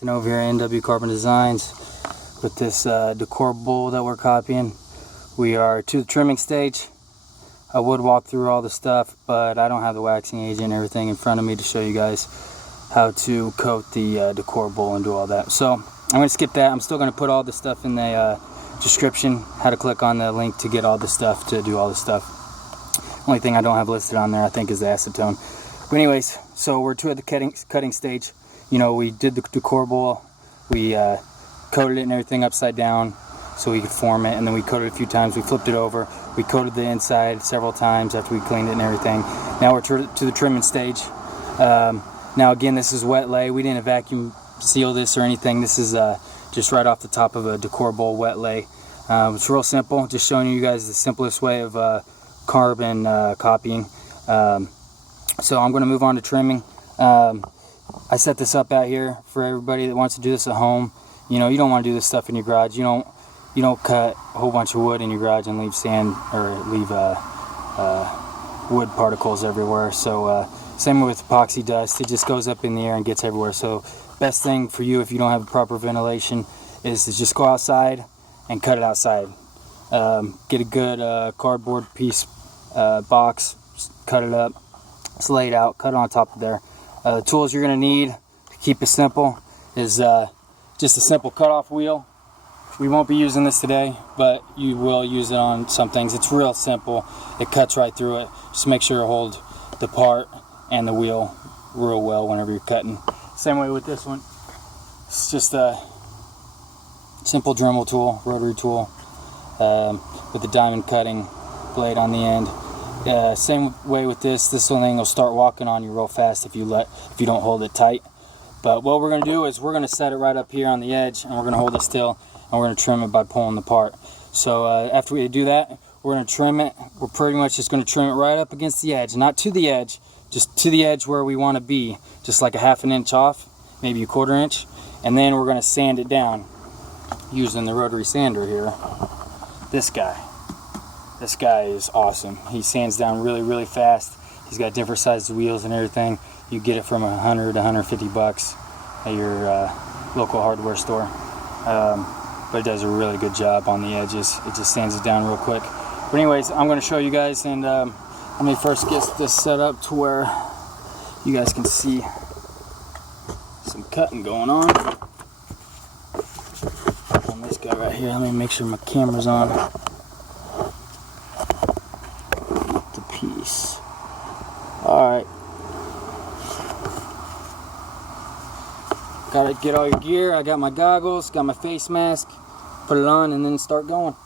And over here at NW Carbon Designs with this decor bowl that we're copying. We are to the trimming stage. I would walk through all the stuff, but I don't have the waxing agent and everything in front of me to show you guys how to coat the decor bowl and do all that. So I'm going to skip that. I'm still going to put all the stuff in the description, how to click on the link to get all the stuff, to do all the stuff. Only thing I don't have listed on there I think is the acetone. But anyways, so we're to the cutting stage. You know, we did the decor bowl, we coated it and everything upside down so we could form it, and then we coated it a few times, we flipped it over, we coated the inside several times after we cleaned it and everything. Now we're to the trimming stage. Now again, this is wet lay. We didn't vacuum seal this or anything. This is just right off the top of a decor bowl wet lay. It's real simple, just showing you guys the simplest way of carbon copying. So I'm going to move on to trimming. I set this up out here for everybody that wants to do this at home. You know, you don't want to do this stuff in your garage. You don't cut a whole bunch of wood in your garage and leave sand or leave wood particles everywhere. So same with epoxy dust, it just goes up in the air and gets everywhere. So best thing for you if you don't have proper ventilation is to just go outside and cut it outside. Get a good cardboard piece box, cut it up, it's laid out, cut it on top of there. The tools you're going to need to keep it simple is just a simple cutoff wheel. We won't be using this today, but you will use it on some things. It's real simple. It cuts right through it. Just make sure to hold the part and the wheel real well whenever you're cutting. Same way with this one. It's just a simple Dremel tool, rotary tool, with a diamond cutting blade on the end. Same way with this one thing will start walking on you real fast if you don't hold it tight. But what we're going to do is we're going to set it right up here on the edge, and we're going to hold it still, and we're going to trim it by pulling the part. So after we do that, we're going to trim it. We're pretty much just going to trim it right up against the edge, not to the edge, just to the edge where we want to be, just like a ½ an inch off, maybe a ¼ inch, and then we're going to sand it down using the rotary sander here. This guy is awesome. He sands down really, really fast. He's got different sized wheels and everything. You get it from $100 to $150 at your local hardware store. But it does a really good job on the edges. It just sands it down real quick. But anyways, I'm going to show you guys, and let me first get this set up to where you guys can see some cutting going on. On this guy right here, let me make sure my camera's on. Piece. Alright. Gotta get all your gear. I got my goggles, got my face mask. Put it on and then start going.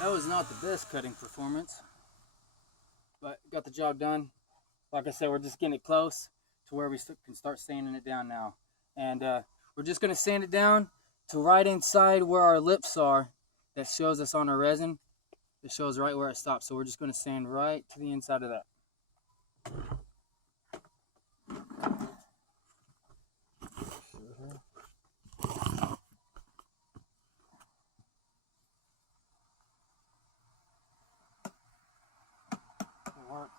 That was not the best cutting performance, but got the job done. Like I said, we're just getting it close to where we can start sanding it down now. And we're just going to sand it down to right inside where our lips are. That shows us on our resin. It shows right where it stops. So we're just going to sand right to the inside of that. Work.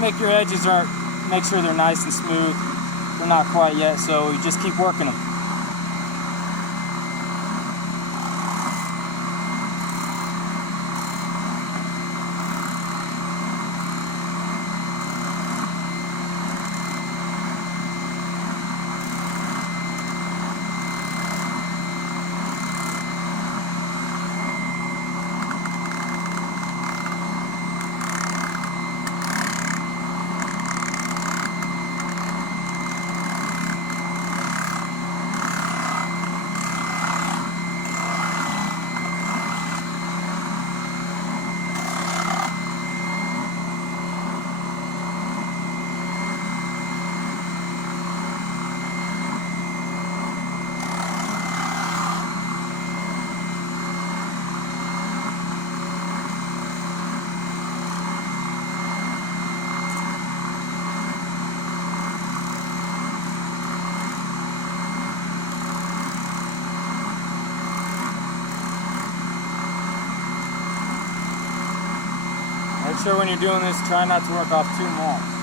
make your edges make sure they're nice and smooth. They're not quite yet, so you just keep working them. Make sure when you're doing this, try not to work off too much.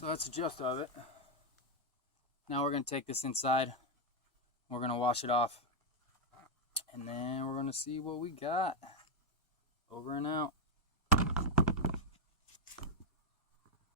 So that's the gist of it. Now we're going to take this inside. We're going to wash it off. And then we're going to see what we got. Over and out.